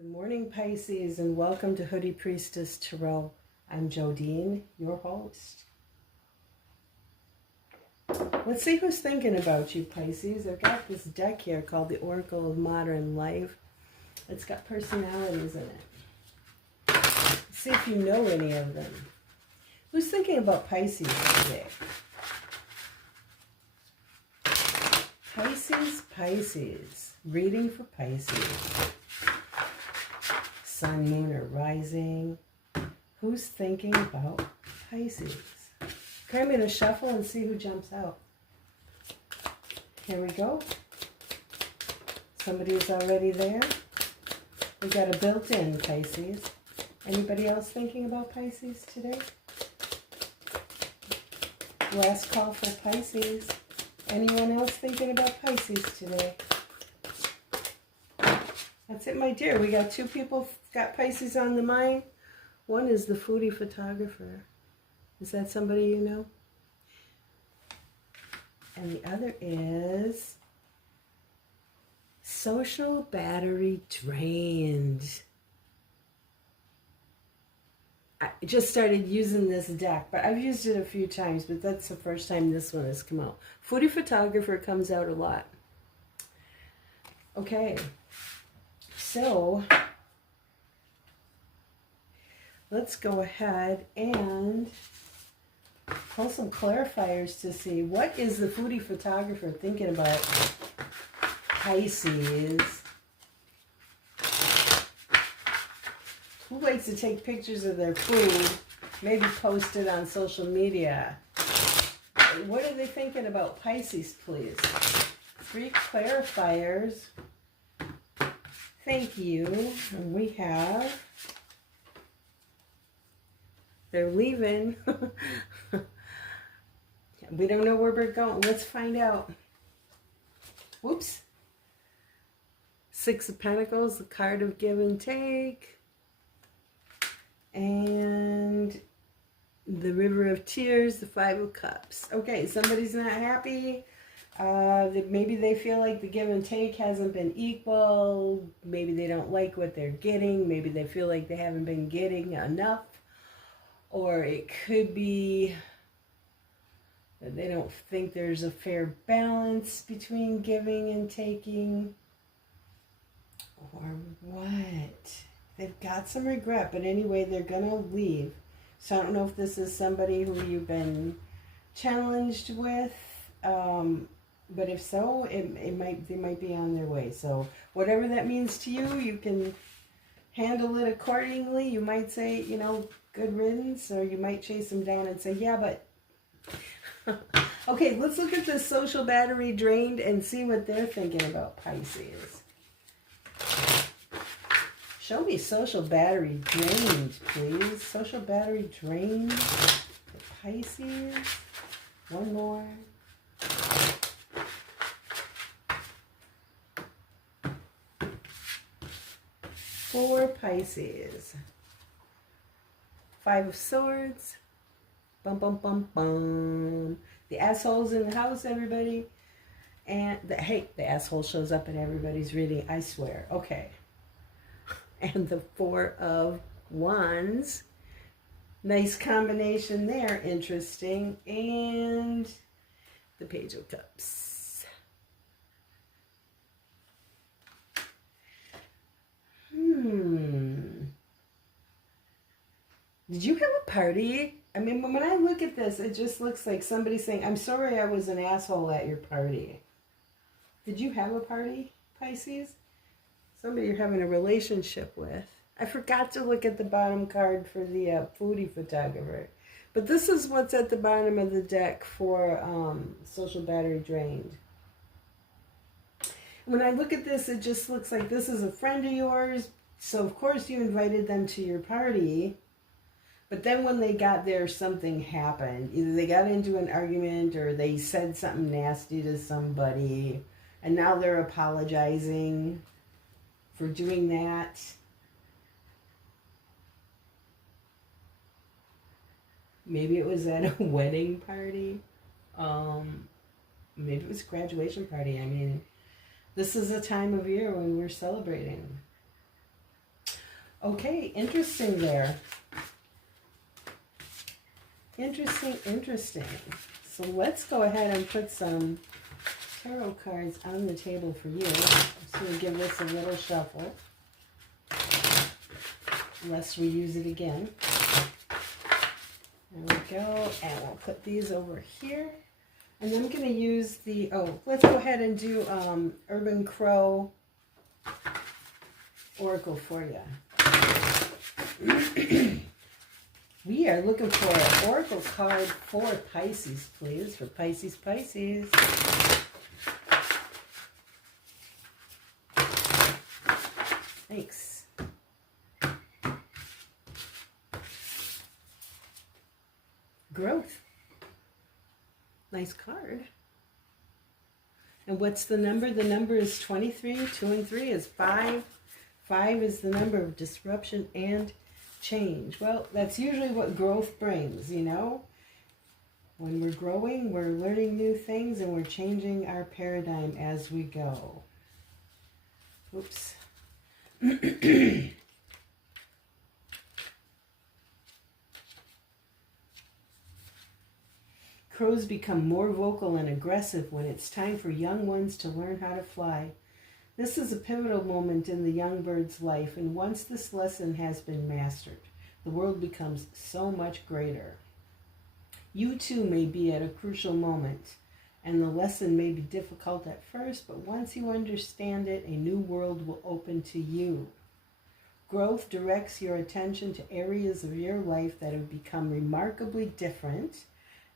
Good morning, Pisces, and welcome to Hoodie Priestess Tarot. I'm Jodine, your host. Let's see who's thinking about you, Pisces. I've got this deck here called the Oracle of Modern Life. It's got personalities in it. Let's see if you know any of them. Who's thinking about Pisces today? Pisces. Reading for Pisces. Sun, moon, or rising. Who's thinking about Pisces? Okay, I'm going to shuffle and see who jumps out. Here we go. Somebody's already there. We got a built-in Pisces. Anybody else thinking about Pisces today? Last call for Pisces. Anyone else thinking about Pisces today? That's it, my dear. We got two people got Pisces on the mind. One is the foodie photographer. Is that somebody you know? And the other is social battery drained. I just started using this deck, but I've used it a few times, but that's the first time this one has come out. Foodie photographer comes out a lot. Okay. So, let's go ahead and pull some clarifiers to see what is the foodie photographer thinking about Pisces. Who likes to take pictures of their food, maybe post it on social media? What are they thinking about Pisces, please? 3 clarifiers. Thank you. And we have, they're leaving. We don't know where we're going. Let's find out. Whoops. 6 of Pentacles, the card of give and take. And the River of Tears, the 5 of Cups. Okay, somebody's not happy. Maybe they feel like the give and take hasn't been equal. Maybe they don't like what they're getting. Maybe they feel like they haven't been getting enough. Or it could be that they don't think there's a fair balance between giving and taking. Or what? They've got some regret, but anyway, they're going to leave. So I don't know if this is somebody who you've been challenged with. But if so, they might be on their way. So whatever that means to you, you can handle it accordingly. You might say, you know, good riddance, or you might chase them down and say, yeah, but... Okay, let's look at this social battery drained and see what they're thinking about Pisces. Show me social battery drained, please. Social battery drained for Pisces. One more. For Pisces. 5 of Swords. Bum, bum, bum, bum. The asshole's in the house, everybody. And, the asshole shows up in everybody's reading, I swear. Okay. And the 4 of Wands. Nice combination there. Interesting. And the Page of Cups. Did you have a party? I mean, when I look at this, it just looks like somebody saying, I'm sorry I was an asshole at your party. Did you have a party, Pisces? Somebody you're having a relationship with. I forgot to look at the bottom card for the foodie photographer. But this is what's at the bottom of the deck for social battery drained. When I look at this, it just looks like this is a friend of yours. So, of course, you invited them to your party. But then when they got there, something happened. Either they got into an argument or they said something nasty to somebody. And now they're apologizing for doing that. Maybe it was at a wedding party. Maybe it was a graduation party. I mean, this is a time of year when we're celebrating. Okay, interesting there. Interesting, interesting. So let's go ahead and put some tarot cards on the table for you. I'm just going to give this a little shuffle, lest we use it again. There we go. And we'll put these over here. And I'm going to use the, let's go ahead and do Urban Crow Oracle for you. We are looking for an Oracle card for Pisces, please. For Pisces, Pisces. Thanks. Growth. Nice card. And what's the number? The number is 23. 2 and 3 is 5. 5 is the number of disruption and change. Well, that's usually what growth brings, you know. When we're growing, we're learning new things and we're changing our paradigm as we go. Oops. Crows become more vocal and aggressive when it's time for young ones to learn how to fly. This is a pivotal moment in the young bird's life, and once this lesson has been mastered, the world becomes so much greater. You too may be at a crucial moment, and the lesson may be difficult at first, but once you understand it, a new world will open to you. Growth directs your attention to areas of your life that have become remarkably different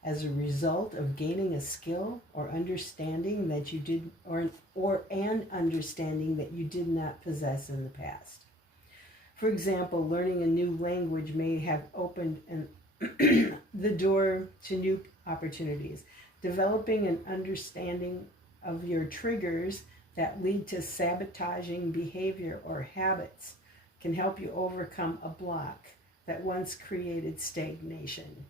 as a result of gaining a skill or understanding that you did, or an understanding that you did not possess in the past. For example, learning a new language may have opened the door to new opportunities. Developing an understanding of your triggers that lead to sabotaging behavior or habits can help you overcome a block that once created stagnation.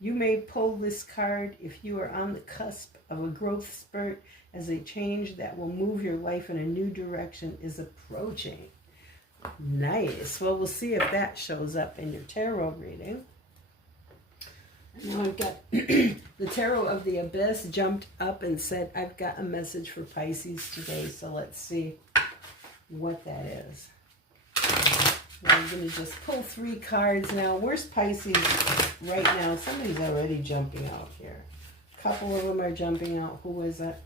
You may pull this card if you are on the cusp of a growth spurt, as a change that will move your life in a new direction is approaching. Nice. Well, we'll see if that shows up in your tarot reading. Now I've got the Tarot of the Abyss jumped up and said, I've got a message for Pisces today. So let's see what that is. I'm going to just pull 3 cards now. Where's Pisces right now? Somebody's already jumping out here. A couple of them are jumping out. Who is it?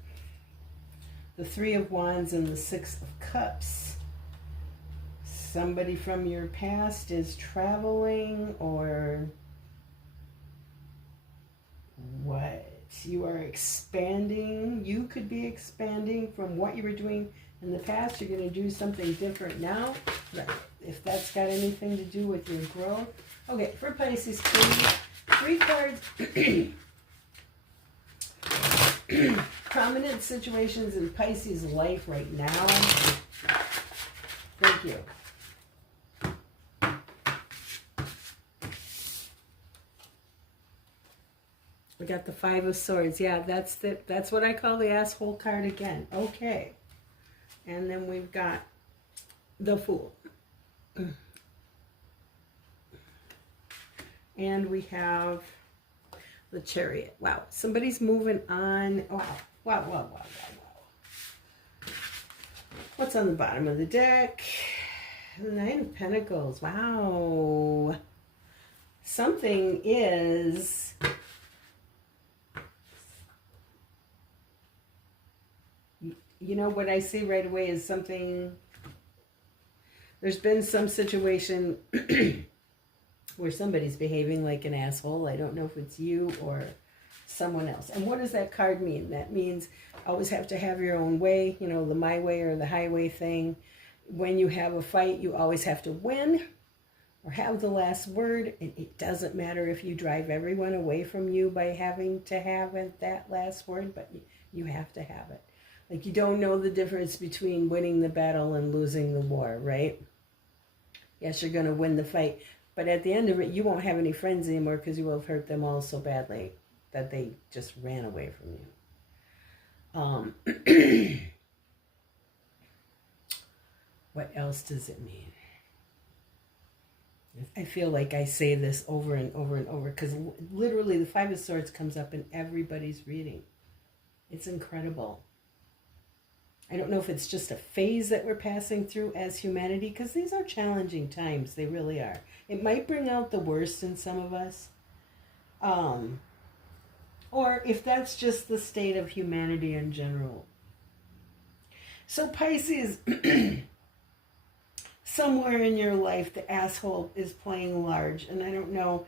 The 3 of Wands and the 6 of Cups. Somebody from your past is traveling, or what? You are expanding. You could be expanding from what you were doing in the past. You're going to do something different now. Right. If that's got anything to do with your growth. Okay, for Pisces, please. 3 cards. Prominent situations in Pisces' life right now. Thank you. We got the 5 of Swords. Yeah, that's what I call the asshole card again. Okay. And then we've got the Fool. And we have the Chariot. Wow, somebody's moving on. Oh, wow. What's on the bottom of the deck? The 9 of Pentacles. Wow. Something is... You know, what I see right away is something... There's been some situation where somebody's behaving like an asshole. I don't know if it's you or someone else. And what does that card mean? That means always have to have your own way, you know, the my way or the highway thing. When you have a fight, you always have to win or have the last word. And it doesn't matter if you drive everyone away from you by having to have that last word, but you have to have it. Like, you don't know the difference between winning the battle and losing the war, right? Yes, you're going to win the fight. But at the end of it, you won't have any friends anymore because you will have hurt them all so badly that they just ran away from you. What else does it mean? I feel like I say this over and over and over because literally the Five of Swords comes up in everybody's reading. It's incredible. I don't know if it's just a phase that we're passing through as humanity, because these are challenging times. They really are. It might bring out the worst in some of us. Or if that's just the state of humanity in general. So Pisces, somewhere in your life, the asshole is playing large. And I don't know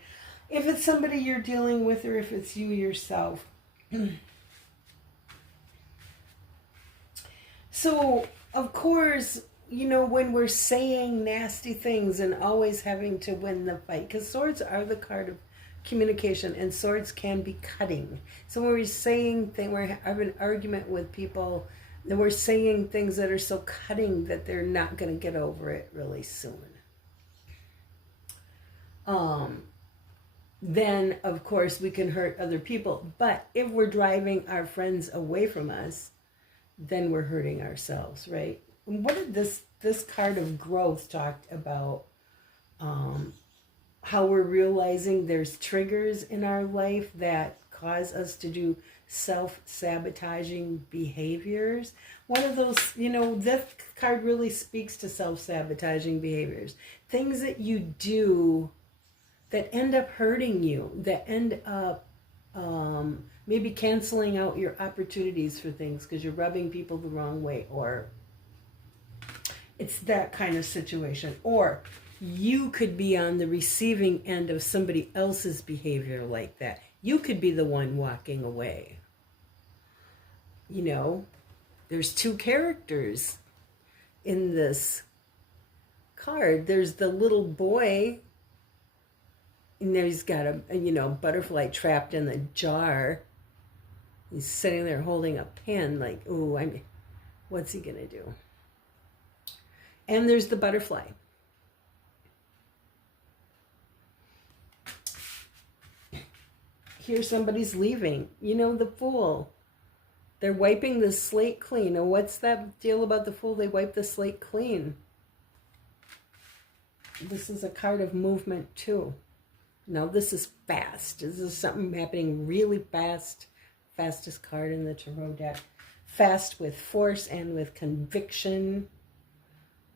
if it's somebody you're dealing with or if it's you yourself. So, of course, you know, when we're saying nasty things and always having to win the fight, because swords are the card of communication and swords can be cutting. So when we're saying things, we're having an argument with people, and we're saying things that are so cutting that they're not going to get over it really soon. Then, of course, we can hurt other people. But if we're driving our friends away from us, then we're hurting ourselves, right? And what did this card of growth talked about? How we're realizing there's triggers in our life that cause us to do self-sabotaging behaviors. One of those, you know, this card really speaks to self-sabotaging behaviors. Things that you do that end up hurting you, that end up maybe canceling out your opportunities for things because you're rubbing people the wrong way, or it's that kind of situation. Or you could be on the receiving end of somebody else's behavior like that. You could be the one walking away. You know, there's two characters in this card. There's the little boy, and there he's got a butterfly trapped in the jar. He's sitting there holding a pen like, ooh, what's he gonna do? And there's the butterfly. Here somebody's leaving. You know, the Fool. They're wiping the slate clean. And what's that deal about the Fool? They wipe the slate clean. This is a card of movement too. Now this is fast. This is something happening really fast. Fastest card in the tarot deck. Fast with force and with conviction.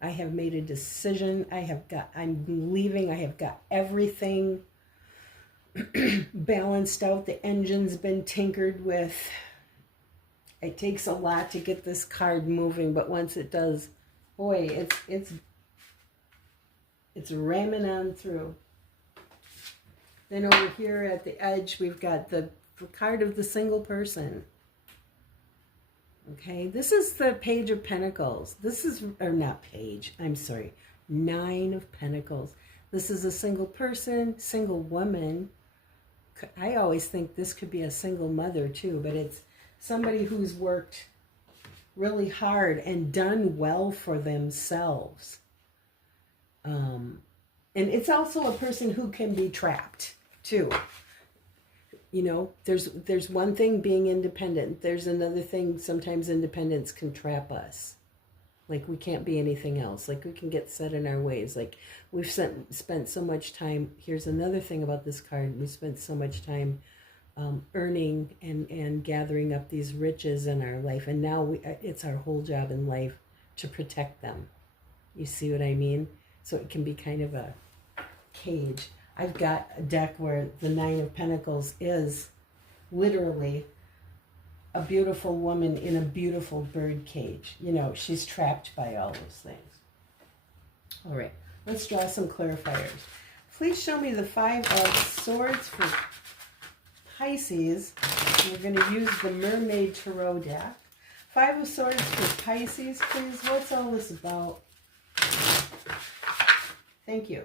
I have made a decision. I'm leaving. I have got everything balanced out. The engine's been tinkered with. It takes a lot to get this card moving, but once it does, boy, it's ramming on through. Then over here at the edge, we've got the card of the single person. Okay, this is the Page of Pentacles. This is, or not page, I'm sorry, 9 of Pentacles. This is a single person, single woman. I always think this could be a single mother too, but it's somebody who's worked really hard and done well for themselves. And it's also a person who can be trapped too. You know, there's one thing being independent. There's another thing, sometimes independence can trap us. Like we can't be anything else. Like we can get set in our ways. Like we've spent so much time. Here's another thing about this card. We spent so much time earning and gathering up these riches in our life. And now it's our whole job in life to protect them. You see what I mean? So it can be kind of a cage. I've got a deck where the 9 of Pentacles is literally a beautiful woman in a beautiful bird cage. You know, she's trapped by all those things. All right, let's draw some clarifiers. Please show me the 5 of Swords for Pisces. We're going to use the Mermaid Tarot deck. 5 of Swords for Pisces, please. What's all this about? Thank you.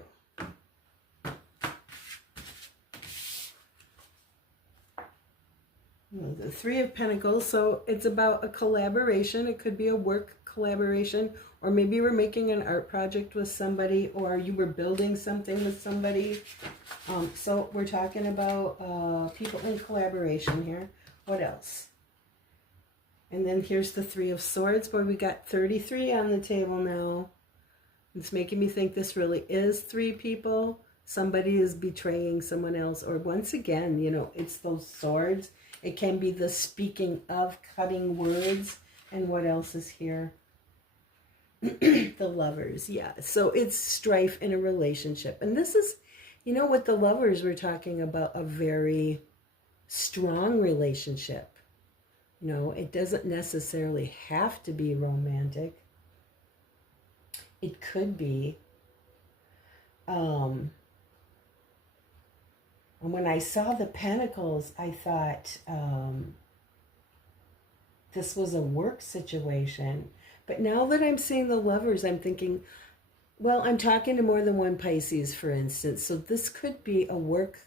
The 3 of Pentacles, so it's about a collaboration. It could be a work collaboration, or maybe we're making an art project with somebody, or you were building something with somebody. So we're talking about people in collaboration here. What else? And then here's the 3 of Swords, boy, we got 33 on the table now. It's making me think this really is 3 people. Somebody is betraying someone else. Or once again, you know, it's those swords. It can be the speaking of, cutting words. And what else is here? The Lovers, yeah. So it's strife in a relationship. And this is, you know, with the Lovers, we're talking about a very strong relationship. You know, it doesn't necessarily have to be romantic. It could be. And when I saw the Pentacles, I thought this was a work situation. But now that I'm seeing the Lovers, I'm thinking, well, I'm talking to more than one Pisces, for instance. So this could be a work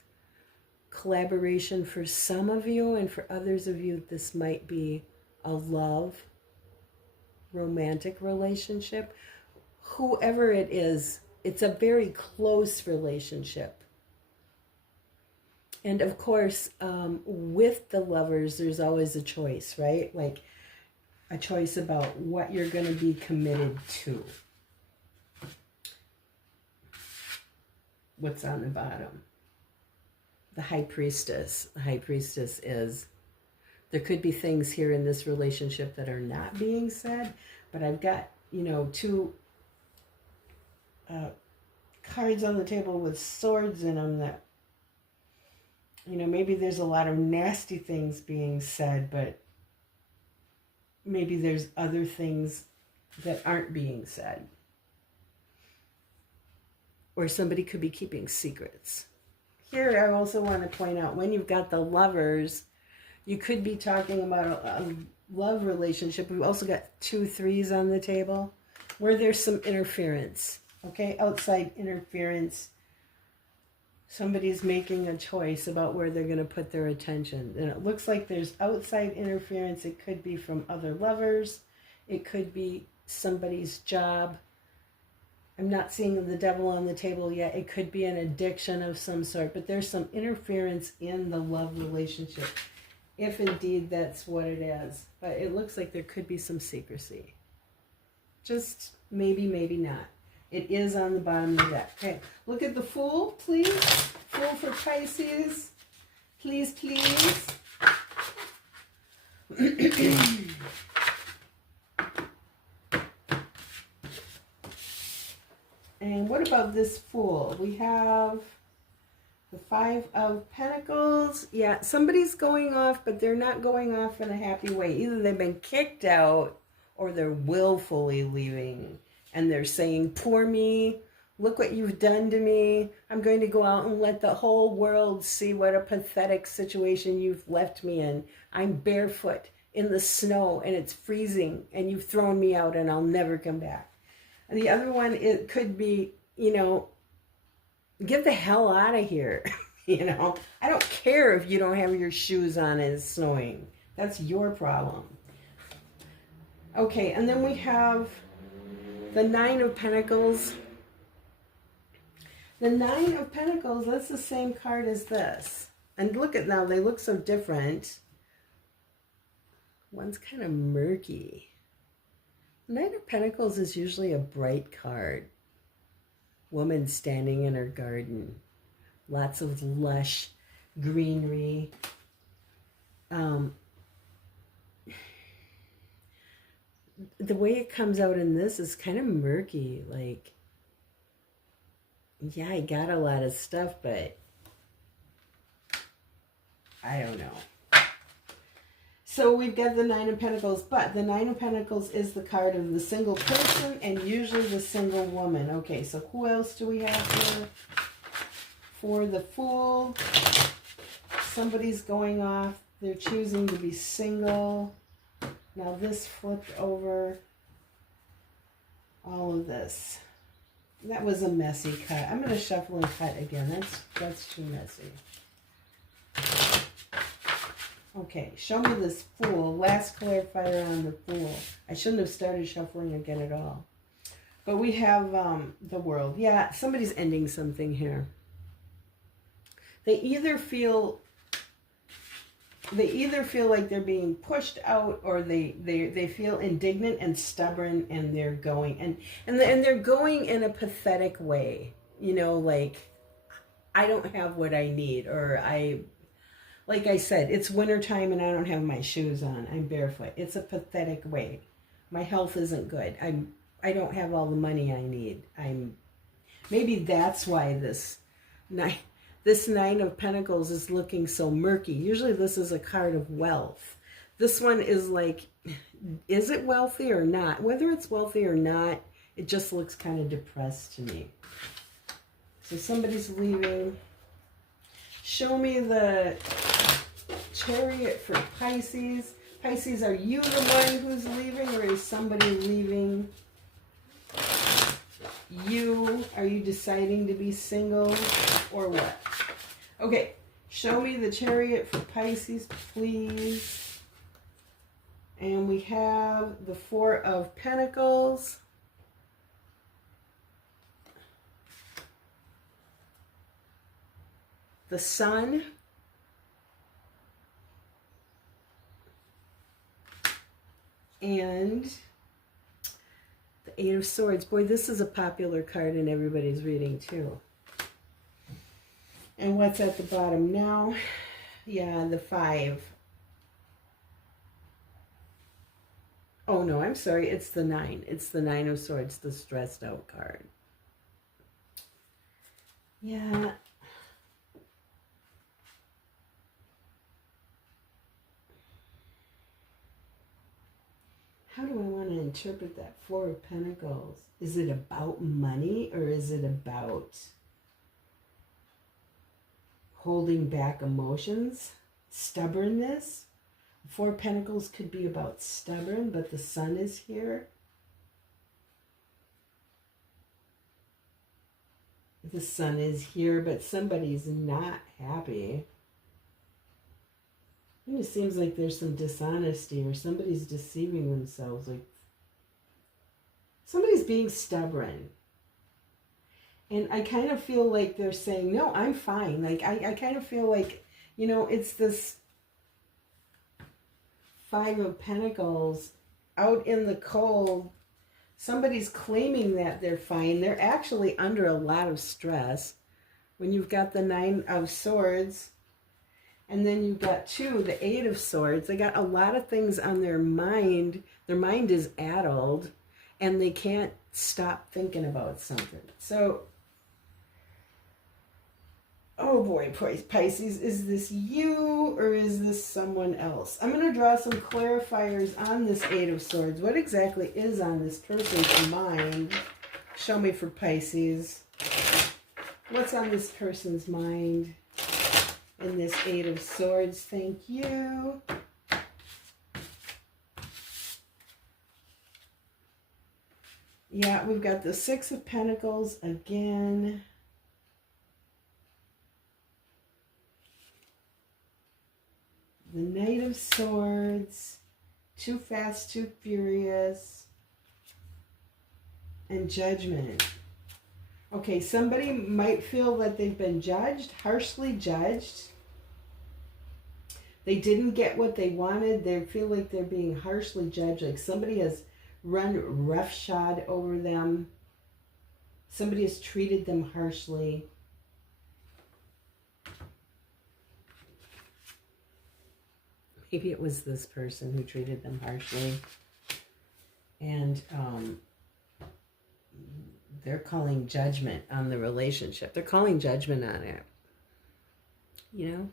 collaboration for some of you, and for others of you, this might be a love, romantic relationship. Whoever it is, it's a very close relationship. And of course, with the Lovers, there's always a choice, right? Like a choice about what you're going to be committed to. What's on the bottom? The High Priestess. The High Priestess is, there could be things here in this relationship that are not being said, but I've got, you know, 2 cards on the table with swords in them that, you know, maybe there's a lot of nasty things being said, but maybe there's other things that aren't being said. Or somebody could be keeping secrets. Here, I also want to point out, when you've got the Lovers, you could be talking about a love relationship. We've also got 2 3s on the table where there's some interference, okay? Outside interference. Somebody's making a choice about where they're going to put their attention. And it looks like there's outside interference. It could be from other lovers. It could be somebody's job. I'm not seeing the Devil on the table yet. It could be an addiction of some sort. But there's some interference in the love relationship, if indeed that's what it is. But it looks like there could be some secrecy. Just maybe, maybe not. It is on the bottom of the deck. Okay, look at the Fool, please. Fool for Pisces. Please, please. And what about this Fool? We have the 5 of Pentacles. Yeah, somebody's going off, but they're not going off in a happy way. Either they've been kicked out or they're willfully leaving. And they're saying, poor me, look what you've done to me. I'm going to go out and let the whole world see what a pathetic situation you've left me in. I'm barefoot in the snow and it's freezing and you've thrown me out and I'll never come back. And the other one, it could be, you know, get the hell out of here. You know, I don't care if you don't have your shoes on and it's snowing. That's your problem. Okay, and then we have the 9 of Pentacles. The 9 of Pentacles, that's the same card as this. And look at now, they look so different. One's kind of murky. The 9 of Pentacles is usually a bright card. Woman standing in her garden. Lots of lush greenery. The way it comes out in this is kind of murky. Like, yeah, I got a lot of stuff, but I don't know. So we've got the 9 of Pentacles, but the 9 of Pentacles is the card of the single person and usually the single woman. Okay, so who else do we have here? For the Fool, somebody's going off. They're choosing to be single. Now this flipped over. All of this. That was a messy cut. I'm going to shuffle and cut again. That's too messy. Okay, show me this Fool. Last clarifier on the Fool. I shouldn't have started shuffling again at all. But we have the World. Yeah, somebody's ending something here. They either feel they either feel like they're being pushed out, or they feel indignant and stubborn, and they're going and they're going in a pathetic way, you know, like, I don't have what I need, or like I said, it's wintertime and I don't have my shoes on, I'm barefoot. It's a pathetic way. My health isn't good. I don't have all the money I need. Maybe that's why this Nine of Pentacles is looking so murky. Usually this is a card of wealth. This one is like, is it wealthy or not? Whether it's wealthy or not, it just looks kind of depressed to me. So somebody's leaving. Show me the Chariot for Pisces. Pisces, are you the one who's leaving, or is somebody leaving you? Are you deciding to be single, or what? Okay, show me the Chariot for Pisces, please. And we have the Four of Pentacles. The Sun. And the Eight of Swords. Boy, this is a popular card in everybody's reading too. And what's at the bottom now? Yeah, the Five. Oh no, I'm sorry. It's the Nine. It's the Nine of Swords, the stressed out card. Yeah. How do I want to interpret that Four of Pentacles? Is it about money, or is it about holding back emotions? Stubbornness? Four of Pentacles could be about stubborn, but the Sun is here. The Sun is here, but somebody's not happy. And it seems like there's some dishonesty, or somebody's deceiving themselves. Like, somebody's being stubborn. And I kind of feel like they're saying, no, I'm fine. Like, I kind of feel like, you know, it's this Five of Pentacles out in the cold. Somebody's claiming that they're fine. They're actually under a lot of stress. When you've got the Nine of Swords, and then you've got the Eight of Swords. They got a lot of things on their mind. Their mind is addled, and they can't stop thinking about something. So, oh boy, Pisces, is this you, or is this someone else? I'm going to draw some clarifiers on this Eight of Swords. What exactly is on this person's mind? Show me for Pisces. What's on this person's mind in this Eight of Swords? Thank you. Yeah, we've got the Six of Pentacles again. The Knight of Swords. Too Fast, Too Furious. And Judgment. Okay, somebody might feel that they've been judged, harshly judged. They didn't get what they wanted. They feel like they're being harshly judged, like somebody has run roughshod over them. Somebody has treated them harshly. Maybe it was this person who treated them harshly. And they're calling judgment on the relationship. They're calling judgment on it. You know?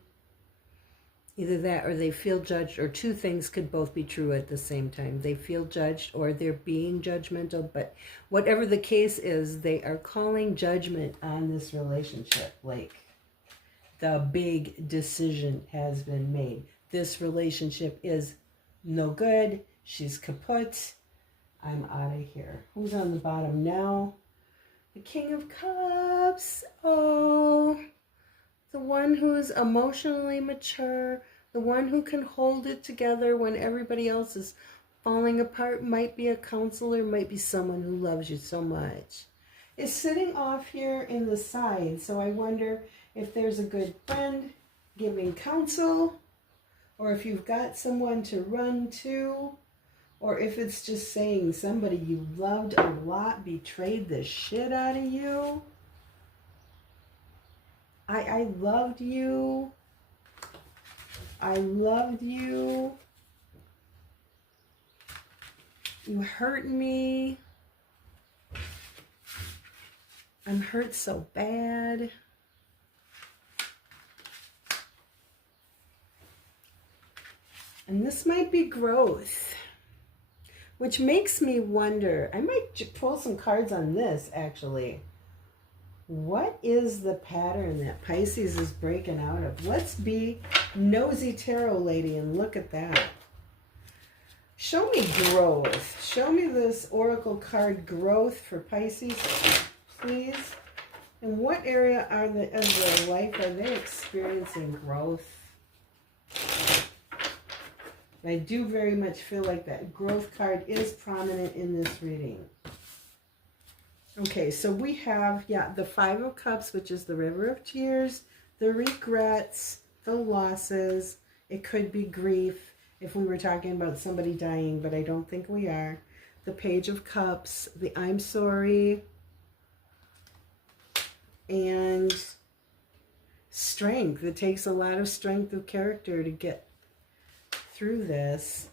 Either that, or they feel judged, or two things could both be true at the same time. They feel judged, or they're being judgmental. But whatever the case is, they are calling judgment on this relationship. Like, the big decision has been made. This relationship is no good. She's kaput. I'm out of here. Who's on the bottom now? The King of Cups. Oh, the one who's emotionally mature, the one who can hold it together when everybody else is falling apart, might be a counselor, might be someone who loves you so much, is sitting off here in the side. So I wonder if there's a good friend giving counsel, or if you've got someone to run to, or if it's just saying somebody you loved a lot betrayed the shit out of you. I loved you. I loved you. You hurt me. I'm hurt so bad. And this might be growth, which makes me wonder. I might pull some cards on this, actually. What is the pattern that Pisces is breaking out of? Let's be nosy tarot lady and look at that. Show me growth. Show me this oracle card, growth for Pisces, please. In what area of their life are they experiencing growth? I do very much feel like that growth card is prominent in this reading. Okay, so we have, the Five of Cups, which is the River of Tears, the regrets, the losses. It could be grief if we were talking about somebody dying, but I don't think we are. The Page of Cups, the I'm sorry, and strength. It takes a lot of strength of character to get through this.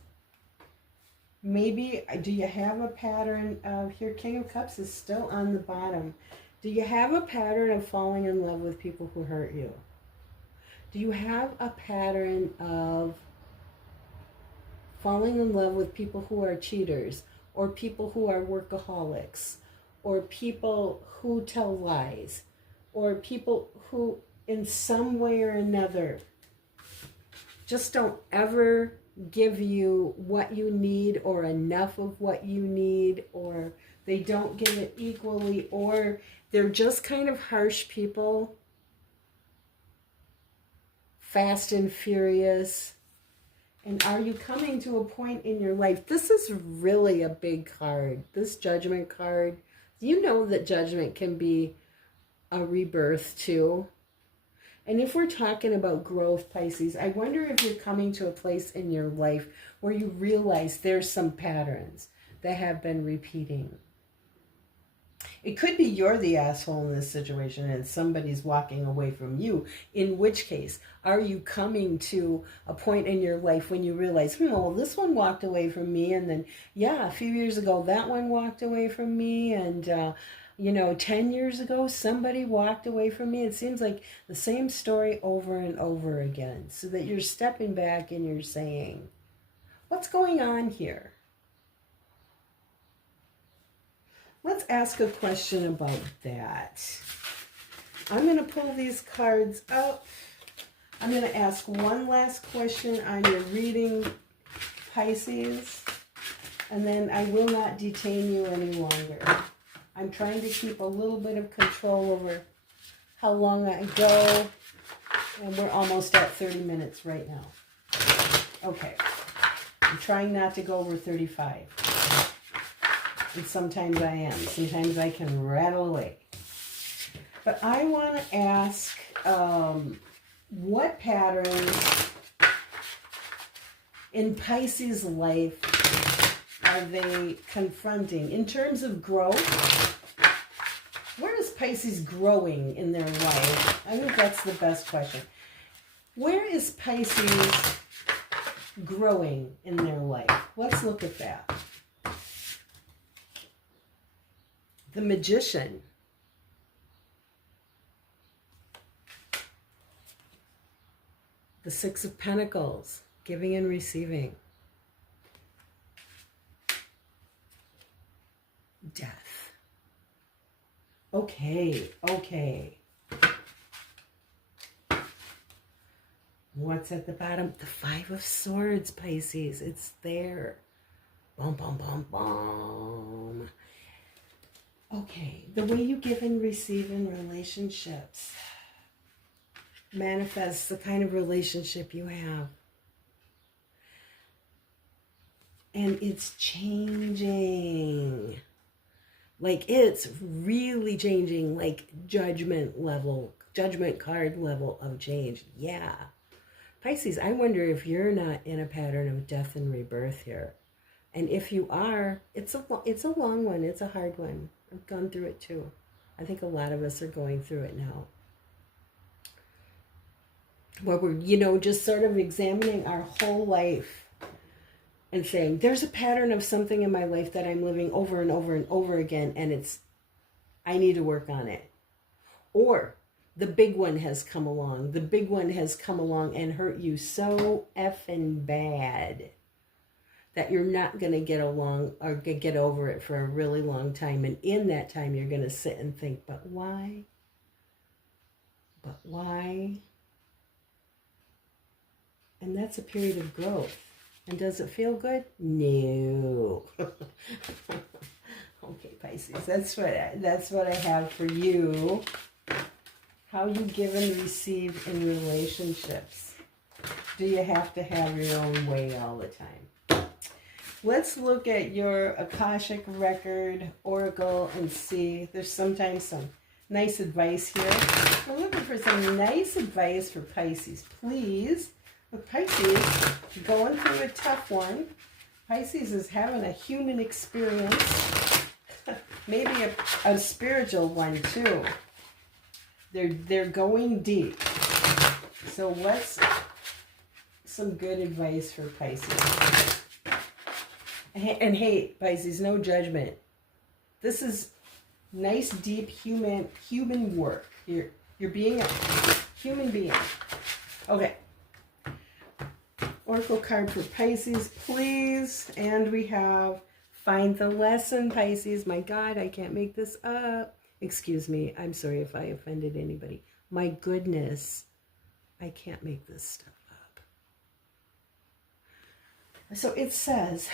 Maybe, do you have a pattern of, here, King of Cups is still on the bottom. Do you have a pattern of falling in love with people who hurt you? Do you have a pattern of falling in love with people who are cheaters, or people who are workaholics, or people who tell lies, or people who in some way or another just don't ever give you what you need or enough of what you need, or they don't give it equally, or they're just kind of harsh people, fast and furious? And are you coming to a point in your life? This is really a big card, this Judgment card. You know that Judgment can be a rebirth too. And if we're talking about growth, Pisces, I wonder if you're coming to a place in your life where you realize there's some patterns that have been repeating. It could be you're the asshole in this situation and somebody's walking away from you, in which case, are you coming to a point in your life when you realize, well, this one walked away from me, and then, a few years ago, that one walked away from me, and 10 years ago, somebody walked away from me. It seems like the same story over and over again, so that you're stepping back and you're saying, what's going on here? Let's ask a question about that. I'm going to pull these cards up. I'm going to ask one last question on your reading, Pisces, and then I will not detain you any longer. I'm trying to keep a little bit of control over how long I go, and we're almost at 30 minutes right now. Okay, I'm trying not to go over 35. And sometimes I am. Sometimes I can rattle away. But I want to ask, what patterns in Pisces' life are they confronting? In terms of growth, where is Pisces growing in their life? I think that's the best question. Where is Pisces growing in their life? Let's look at that. The Magician. The Six of Pentacles, giving and receiving. Death. Okay. What's at the bottom? The Five of Swords, Pisces. It's there. Boom, boom, boom, boom. Okay, the way you give and receive in relationships manifests the kind of relationship you have. And it's changing. Like, it's really changing, like judgment card level of change. Yeah. Pisces, I wonder if you're not in a pattern of death and rebirth here. And if you are, it's a long one. It's a hard one. I've gone through it too. I think a lot of us are going through it now. Where we're, just sort of examining our whole life and saying, there's a pattern of something in my life that I'm living over and over and over again, and I need to work on it. Or the big one has come along. The big one has come along and hurt you so effing bad that you're not going to get along or get over it for a really long time. And in that time, you're going to sit and think, but why? But why? And that's a period of growth. And does it feel good? No. Okay, Pisces, that's what I have for you. How you give and receive in relationships. Do you have to have your own way all the time? Let's look at your Akashic record, Oracle, and see. There's sometimes some nice advice here. We're looking for some nice advice for Pisces, please. With Pisces, going through a tough one. Pisces is having a human experience. Maybe a spiritual one, too. They're going deep. So what's some good advice for Pisces? And hey, Pisces, no judgment. This is nice, deep human work. You're being a human being. Okay. Oracle card for Pisces, please. And we have find the lesson, Pisces. My God, I can't make this up. Excuse me. I'm sorry if I offended anybody. My goodness, I can't make this stuff up. So it says,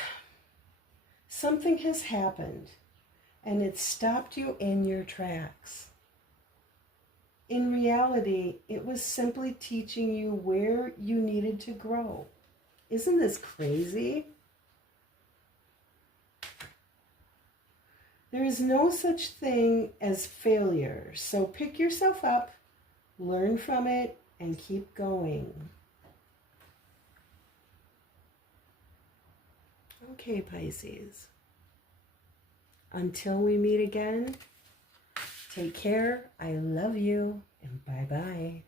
something has happened and it stopped you in your tracks. In reality, it was simply teaching you where you needed to grow. Isn't this crazy? There is no such thing as failure. So pick yourself up, learn from it, and keep going. Okay, Pisces. Until we meet again, take care. I love you, and bye-bye.